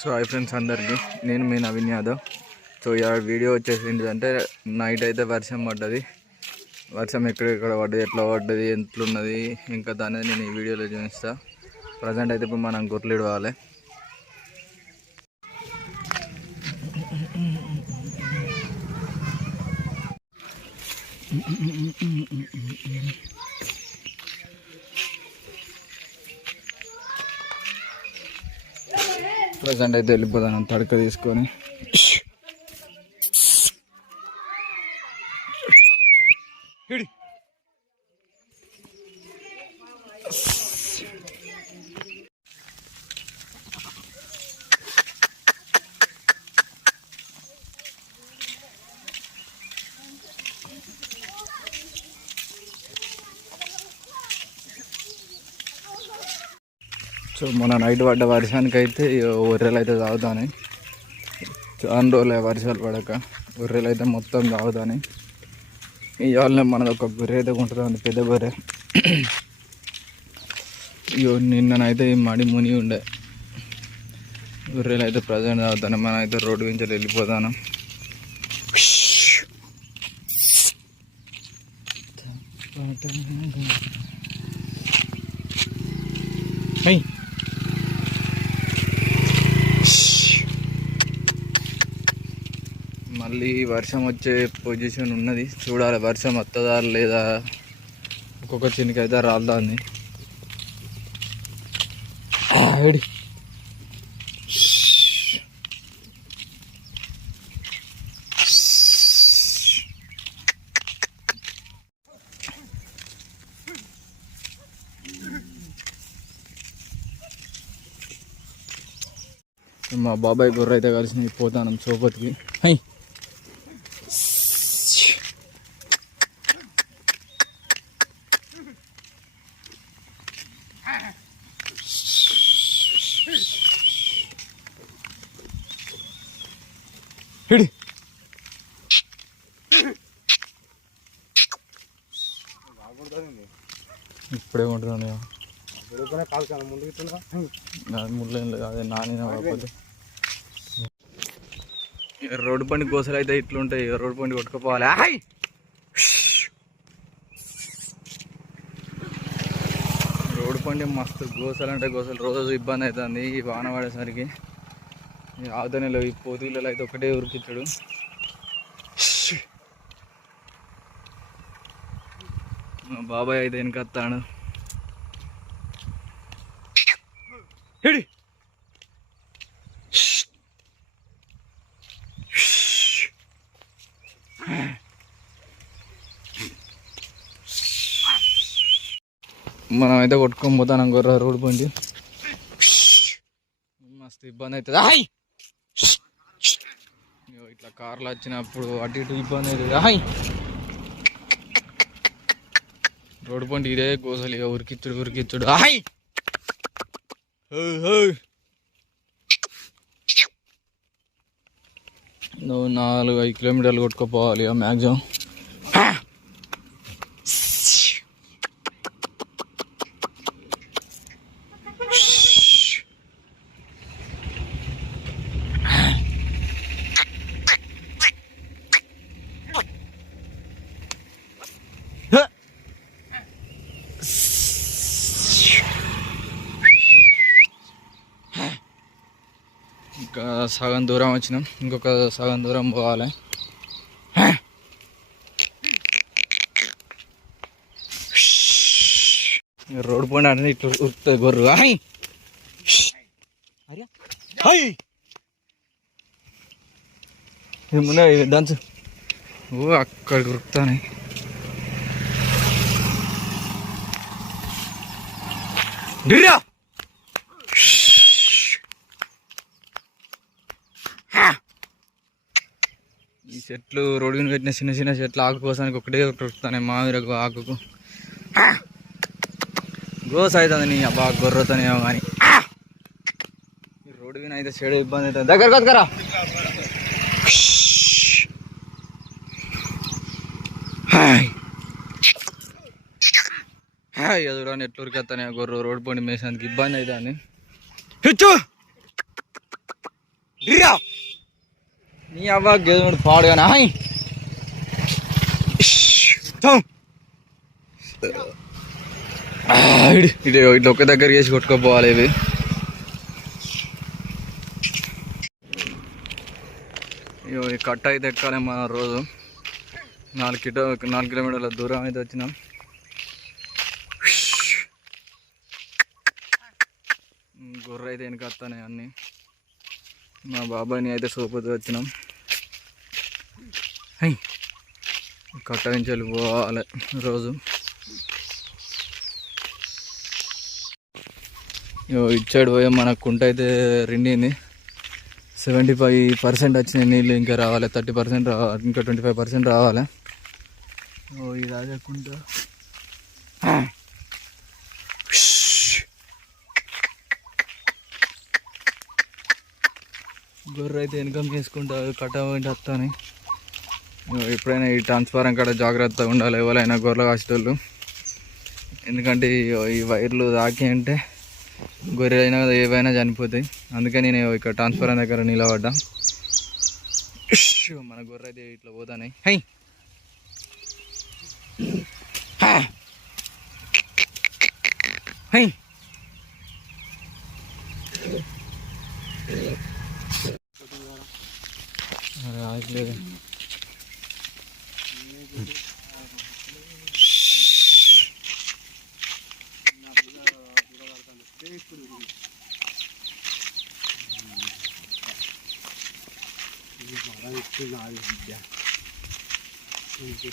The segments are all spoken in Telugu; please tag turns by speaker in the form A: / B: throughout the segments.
A: సో ఐ ఫ్రెండ్స్ అందరికీ. నేను మీ నవీన్ యాదవ్. సో ఈ వీడియో వచ్చేసి ఏంటిదంటే నైట్ అయితే వర్షం పడ్డది. వర్షం ఎక్కడెక్కడ పడ్డది ఎట్లా పడ్డది ఎట్లున్నది ఇంకా దాని నేను ఈ వీడియోలో చూపిస్తాను ప్రజెంట్ అయితే ఇప్పుడు మనం గుర్లు ఇడవాలి ప్రజెంట్ అయితే వెళ్ళిపోతాను తడక తీసుకొని ఇడి. సో మన నైట్ పడ్డ వర్షానికి అయితే ఒర్రెలు అయితే తాగుతాయి చాలా రోజులు వర్షాలు పడక గొర్రెలు అయితే మొత్తం తాగుతాయి ఇవాళ మనది ఒక గొర్రె అయితే ఉంటుంది పెద్ద గొర్రె ఇయో నిన్ననైతే ఈ మడి మునిగి ఉండే గొర్రెలు అయితే ప్రజెంట్ తాగుతాను మనం అయితే రోడ్డు నుంచి వెళ్ళిపోతాను హై మళ్ళీ వర్షం వచ్చే పొజిషన్ ఉన్నది. చూడాలి వర్షం వస్తుందా లేదా? ఒక్కొక్క చిన్నకైతే రాలుదాంది ఏడి మా బాబాయ్ గుర్ర అయితే కలిసి పోతాను సోపతికి హై! ಹಿಡಿ ఇప్పుడే ఉంటున్నాను నాది ముళ్ళేం లేదు రోడ్డు పండి గోసలు అయితే ఇట్లుంటాయి రోడ్డు పండి కొట్టుకుపోవాలి. హాయ్ రోడ్డు పండి మస్తు గోసలు అంటే గోసలు రోజు ఇబ్బంది అవుతుంది ఈ వాన పడేసరికి. ఆదనలో ఈ పోతీలలో అయితే ఒకటే ఉరికిచ్చాడు మా బాబాయ్ అయితే వెనకత్తాడు. ಹಿಡಿ మనం అయితే కొట్టుకొని పోతాను గొర్ర రోడ్డు పోయింది మస్తు ఇబ్బంది అవుతుంది. హాయ్ కార్లు వచ్చినప్పుడు అటు ఇటు ఇబ్బంది అవుతుంది. హాయ్ రోడ్డు పండి ఇదే గోసలు ఇక ఉరికిచ్చుడు ఉరికిచ్చుడు. హాయ్ నువ్వు నాలుగు ఐదు కిలోమీటర్లు కొట్టుకోపోవాలి ఇక మ్యాక్సిమం ఇంకా సగం దూరం వచ్చినాం. ఇంకొక సగం దూరం పోవాలి. రోడ్డు పోయిన ఇట్లా ఉరుకుతుంది గొర్రు ఏమున్నా దంచు ఓ అక్కడికి ఉరుకుతానే. డిరా ఈ చెట్లు రోడ్డు మీద పెట్టిన చిన్న చిన్న చెట్లు ఆకు కోసానికి ఒకటే దొరుకుతాయి మామిరకు ఆకుకు. గోస్ అవుతుంది నీ అబ్బా గొర్రెతోనేమో కానీ ఈ రోడ్డు మీద అయితే చెడు ఇబ్బంది అవుతుంది. దగ్గర కొద్దుకరా హాయ్. హాయ్ ఎదురా ఎట్లు ఉరికెత్తానే గొర్రె రోడ్డు పండి మేసేందుకు ఇబ్బంది అవుతుంది. హెచ్చు. గిరా నీ అవ్వ గేదె పాడుగానా. హాయ్ ఇటు ఇటు ఒక్క దగ్గర చేసి కొట్టుకోపోవాలి ఇవి ఇగో ఈ కట్ట అయితే ఎక్కాలి మన రోజు. నాలుగు కిలో నాలుగు కిలోమీటర్ల దూరం అయితే వచ్చినాం. గొర్రె అయితే వెనక వస్తానే అన్నీ. మా బాబాయ్ని అయితే సోపుతో వచ్చినాం. హై. కట్ట నుంచి వెళ్ళిపోవాలి రోజు. ఇచ్చాడు పోయే మన కుంట అయితే రెండింది. సెవెంటీ ఫైవ్ పర్సెంట్ వచ్చినాయి నీళ్ళు ఇంకా రావాలి. థర్టీ పర్సెంట్ రావాలి ఇంకా ట్వంటీ ఫైవ్ పర్సెంట్ రావాలి. ఓ ఇది రాజకుంటా గొర్రె అయితే ఇన్కమ్ చేసుకుంటారు కట్ట వస్తాను ఎప్పుడైనా ఈ ట్రాన్స్ఫారం కాడ జాగ్రత్తగా ఉండాలి ఎవరైనా గొర్రెలు కాసేటోళ్ళు. ఎందుకంటే ఈ- వైర్లు తాకి అంటే గొర్రెలైనా ఏవైనా చనిపోతాయి. అందుకే నేను ఇక్కడ ట్రాన్స్ఫారం దగ్గర నిలబడ్డా. మన గొర్రె అయితే ఇట్లా పోతానే. హై! హై!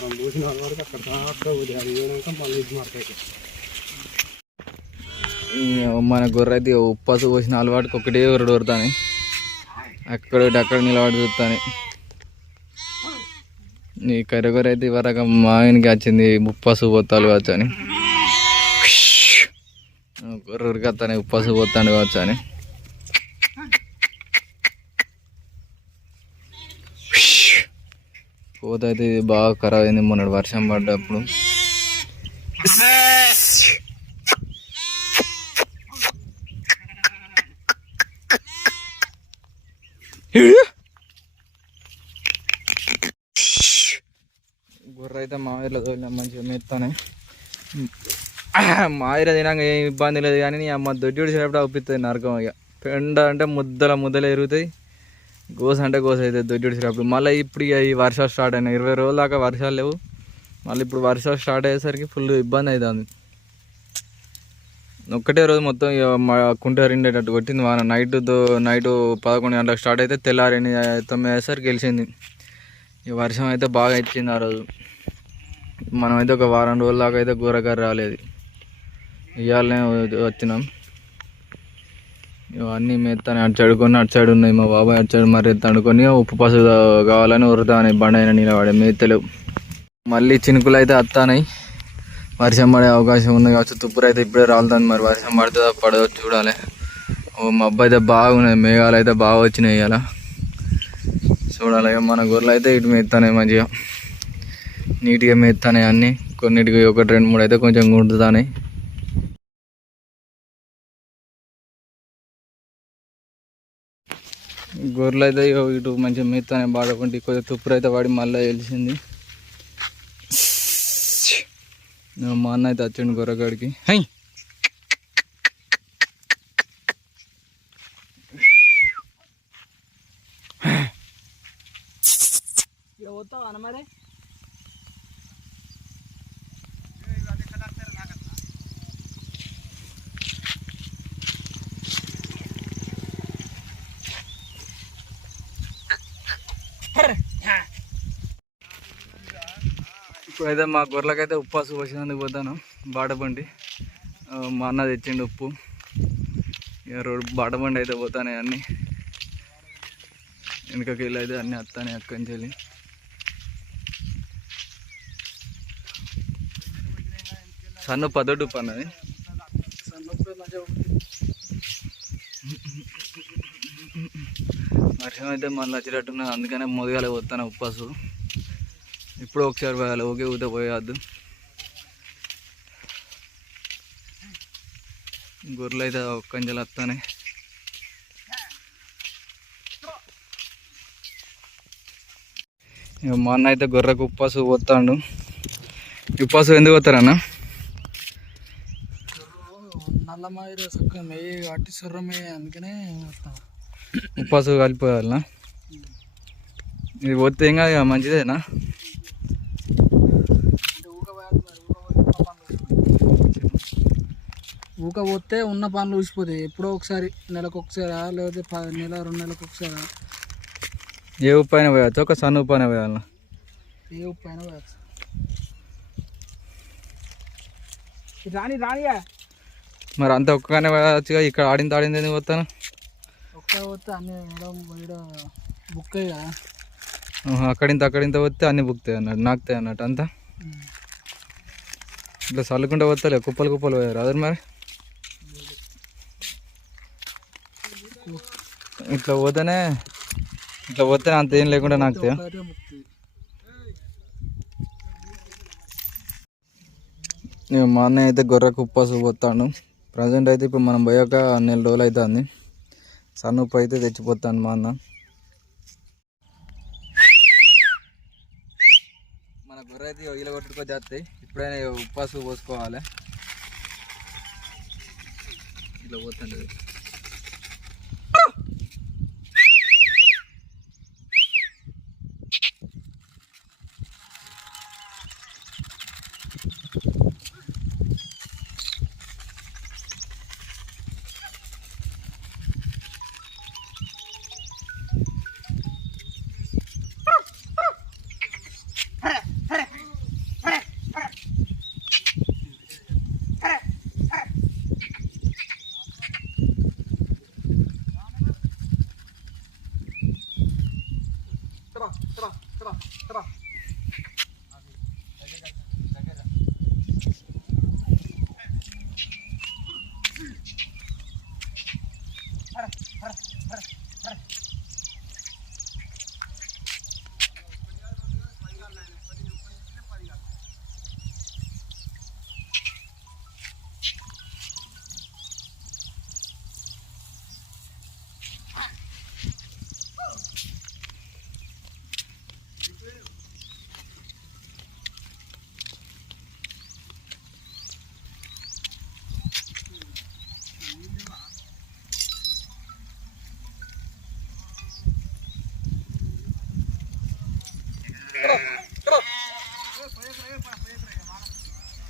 B: వాడు మనం చూసిన వరకు అక్కడ దాకా ఉంది అది పోయినాక మళ్ళీ ఇది మార్కెట్
A: మన గొర్రె అయితే ఉప్పాసు పోసిన అలవాటుకి ఒకటే రెండు కొడతాను. అక్కడ ఒకటి అక్కడ నిలబడి చూస్తాను. నీ కరగొర అయితే ఇవరక మా ఆయనకి వచ్చింది ఉప్పాసు పోతాలు కావచ్చు అని గొర్రె ఉరికొస్తాను ఉప్పాసు పోతాను కావచ్చు అని పోతే అయితే ఇది బాగా ఖరాబ్ అయింది మొన్నటి వర్షం పడ్డప్పుడు. గుర్ర అయితే మావిలో తోలినా మంచిగా మెత్తానే. మావిర తినాక ఏం ఇబ్బంది లేదు కానీ అమ్మ దొడ్డి ఉడిచినప్పుడు అవుపిస్తుంది నరకం ఇక. పెండ అంటే ముద్దల ముద్దలు ఎరుగుతాయి. గోస అంటే గోస అయితే దొడ్డి మళ్ళీ ఇప్పుడు ఇక ఈ వర్షాలు స్టార్ట్ అయినాయి. ఇరవై రోజుల దాకా వర్షాలు లేవు. మళ్ళీ ఇప్పుడు వర్షాలు స్టార్ట్ అయ్యేసరికి ఫుల్ ఇబ్బంది అవుతుంది. ఒక్కటే రోజు మొత్తం ఇక మా కుంట రెండేటట్టు కొట్టింది వాన. నైట్ నైట్ పదకొండు గంటలకు స్టార్ట్ అయితే తెల్లారి తొమ్మిది అయ్యేసరికి గెలిచింది. ఈ వర్షం అయితే బాగా ఇచ్చింది ఆ రోజు. మనం అయితే ఒక వారం రోజుల దాకా అయితే కూరగారు రాలేదు. ఇవాళనే వచ్చినాం. ఇవన్నీ మెత్తని అటు చడుకొని అటు సైడ్ ఉన్నాయి మా బాబాయ్ అటు సైడ్ మరి తడుకొని ఉప్పు పసుపు కావాలని ఉరుతానే బండైన అయినా నిలబడే మేతలు మళ్ళీ చినుకులు అయితే అత్తానాయి వర్షం పడే అవకాశం ఉంది కావచ్చు తుప్పురు అయితే ఇప్పుడే రాలుతుంది మరి. వర్షం పడుతుందో పడదో చూడాలి. ఓ మబ్బు అయితే బాగున్నాయి మేఘాలు అయితే బాగా వచ్చినాయి ఇవాళ చూడాలి మన గొర్రెలు అయితే ఇటు మెత్తానే మంచిగా. నీట్గా మెత్తానే అన్నీ. కొన్నిటికి ఒకటి రెండు మూడు అయితే కొంచెం గుంటుతానే గొర్రెలు అయితే ఇగో ఇటు మంచిగా మెత్తానే బాడకుంటే కొద్దిగా తుప్పురు అయితే వాడి మళ్ళీ వెలిసింది మా అన్న అయితే వచ్చిండు గొర్రెగాడికి హై ఇప్పుడైతే మా గొర్రెలకైతే ఉప్పాసు పోసినందుకు పోతాను బాటబండి మా అన్న తెచ్చిండు ఉప్పు. ఇక రోడ్ బాటబండి అయితే పోతానే అన్నీ. వెనకకి వెళ్ళి అయితే అన్నీ వస్తానే అక్కడి నుంచి వెళ్ళి సన్న పదొడ్డు పన్నది వర్షం అయితే మళ్ళీ వచ్చేటట్టున్నది అందుకనే మొదగాలి పోతాను ఉప్పాసు ఇప్పుడు ఒకసారి పోయాలి. ఓకే ఊతే పోయవద్దు గొర్రెలు అయితే ఒక్కంజలు వస్తానే. ఇక మా అన్న అయితే గొర్రెకు ఉప్పాసు పోతాడు. ఉప్పాసు ఎందుకు పోతారన్న?
B: నల్ల మాదిరి చక్కగా మేయి అట్టి సుర్రమే అందుకనే వస్తాం
A: ఉప్పాసు కలిపోవాలనా ఇది పోతే ఏం కాదు ఇక మంచిదేనా?
B: ఊక పోతే ఉన్న పనులు ఊసిపోతాయి. ఎప్పుడో ఒకసారి నెలకు ఒకసారి లేకపోతే ప- నెల రెండు నెలలకు ఒకసారి?
A: ఏ ఉప్పు అయినా పోయచ్చు ఒక సన్న ఉప్పు అయినా పోయాలనా
B: ఏ ఉప్పు అయినా పోయచ్చు రాని రానియా
A: మరి అంత ఒక్కగానే పోయచ్చుగా ఇక్కడ ఆడింది ఆడింది ఎందుకు పోతాను?
B: ఒక్క పోతే అన్ని బుక్ కదా.
A: అక్కడింత అక్కడింత పోతే అన్ని బుక్తాయి అన్నట్టు నాకుతాయి అన్నట్టు అంతా? ఇట్లా చల్లుకుంటూ పోతాలే కుప్పలు కుప్పలు పోయారు. అదే మరి? ఇట్లా పోతేనే ఇట్లా పోతేనే అంత ఏం లేకుండా
B: నాకు తెలియదు
A: నేను మా అన్నయ్య అయితే గొర్రెకు ఉప్పాసు పోతాను ప్రజెంట్ అయితే ఇప్పుడు మనం పోయాక నెల రోజులు అవుతుంది సన్న ఉప్పు అయితే తెచ్చిపోతాను మా అన్న. మన గొర్రె అయితే ఈల కొట్టుకో చేస్తాయి ఇప్పుడైనా ఉప్పాసు పోసుకోవాలి. ఇట్లా పోతాను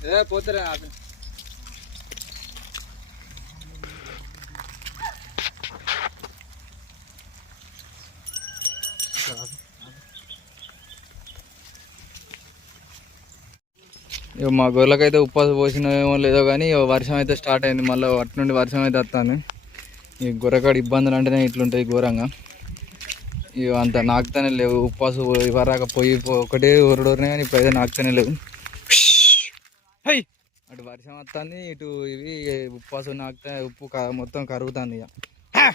A: ఏ పోతారా. ఇక మా గొర్రెలకైతే ఉప్పాసు పోసినేమో లేదో కానీ వర్షం అయితే స్టార్ట్ అయింది. మళ్ళీ అటు నుండి వర్షం అయితే వస్తాను ఈ గొర్రెకాడ ఇబ్బందులు అంటేనే ఇట్లుంటాయి ఘోరంగా. ఇక అంత నాకుతానే లేవు. ఉప్పాసు ఇవ్వరాక పోయి ఒకటే ఊరడోరినే కానీ ఇప్పుడు అయితే నాకుతానే లేవు. హై! అటు వర్షం వస్తుంది ఇటు ఇవి ఉప్పాసు నాకుతా ఉప్పు మొత్తం కరుగుతుంది ఇక హా!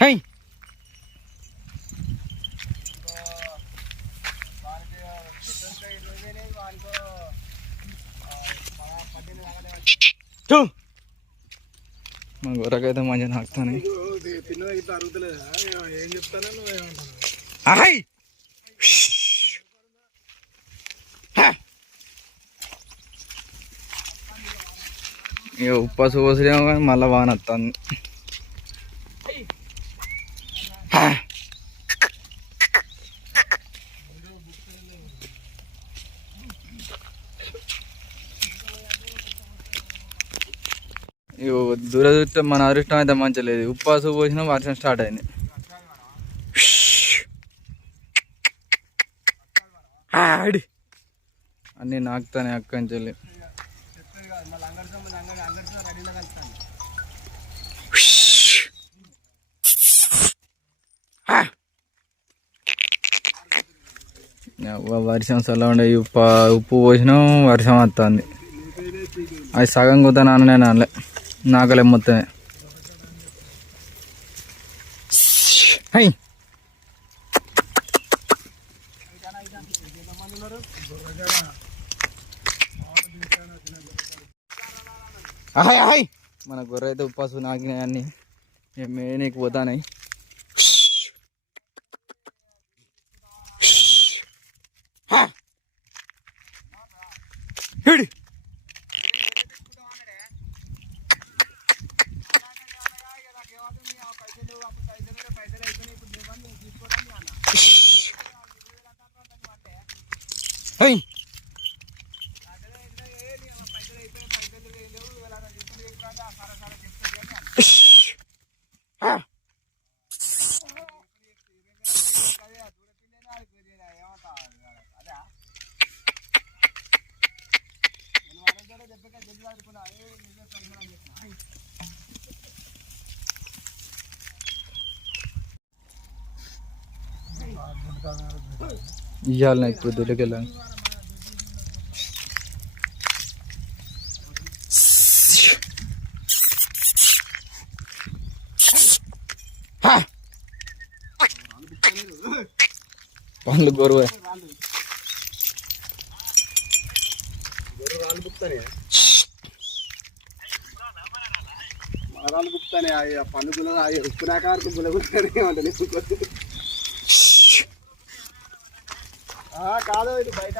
A: హై! చూ! మా గొర్రెకైతే మంచిగా నాకుతాను
B: తిన్నది ఇట్లా అరుగుతలేదా ఏం చెప్తానో నువ్వేమంటావు
A: అహై! ఇక ఉప్పాసు పోసలేమో కానీ మళ్ళీ వాన వస్తుంది ఇక చూస్తే మన అదృష్టం అయితే మంచిగా లేదు. ఉప్పాసు పోసినా వర్షం స్టార్ట్ అయింది. ఆడి. అన్నీ నాకుతానే అక్క అని చెల్లి వర్షం చల్ల ఉండే ఉప్పు ఉప్పు పోసినాం వర్షం వస్తుంది అది సగం కుతా నాన్న నేను అనలే నాకలే మొత్తమే హై అహాయ్ అహాయ్ మన గొర్రె అయితే ఉప్పాసు నాకినాయి అన్ని మేనీకి పోతానాయి Hidi. ఇవాళ నాకు ఇప్పుడు తెలియకెళ్ళాను పండ్లు గొరవ
B: పన్ను గుల ఉప్పు నాకారు గుల కాదు ఇది బయట.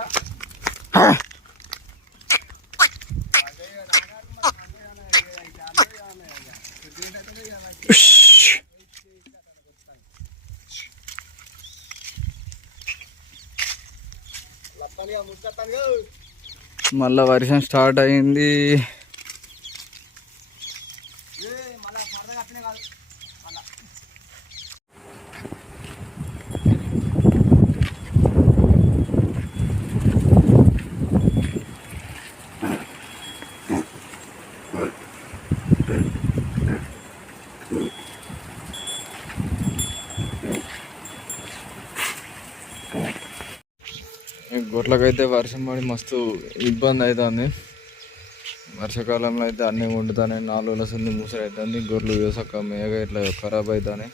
A: మళ్ళా వర్షం స్టార్ట్ అయింది. ఈ వర్షం పడి మస్తు ఇబ్బంది అవుతుంది వర్షాకాలంలో అయితే అన్నీ వండుతానే నాలుగు రోజుల సంది మూసలు అవుతుంది గొర్రెలు వేసక మేఘ ఇట్లా ఖరాబ్ అవుతాయి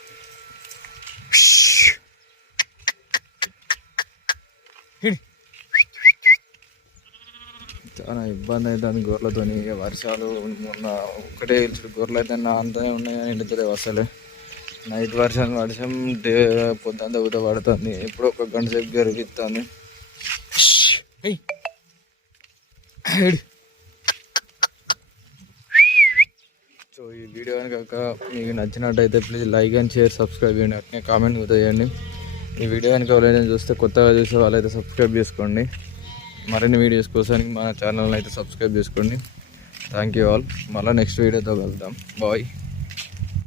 A: చాలా ఇబ్బంది అవుతుంది గొర్రెలతో ఇక వర్షాలు మొన్న ఒకటే ఇల్లు గొర్రెలు అయితే నా అంతనే ఉన్నాయి ఎండుతుంది అసలే అసలు నైట్ వర్షం వర్షం డే పొద్దుంతా ఊట పడుతుంది ఎప్పుడో ఒక గంట సేపు గరిపిస్తుంది సో ఈ వీడియో కనుక మీకు నచ్చినట్టయితే please like and share subscribe చేయండి. అట్నే కామెంట్ కూడా చేయండి. ఈ వీడియో కనుక ఎవరైనా చూస్తే కొత్తగా చూసే వాళ్ళైతే సబ్స్క్రైబ్ చేసుకోండి. మరిన్ని వీడియోస్ కోసానికి మన ఛానల్ని అయితే సబ్స్క్రైబ్ చేసుకోండి. థ్యాంక్ యూ ఆల్ మళ్ళీ నెక్స్ట్ వీడియోతో వెళ్దాం బాయ్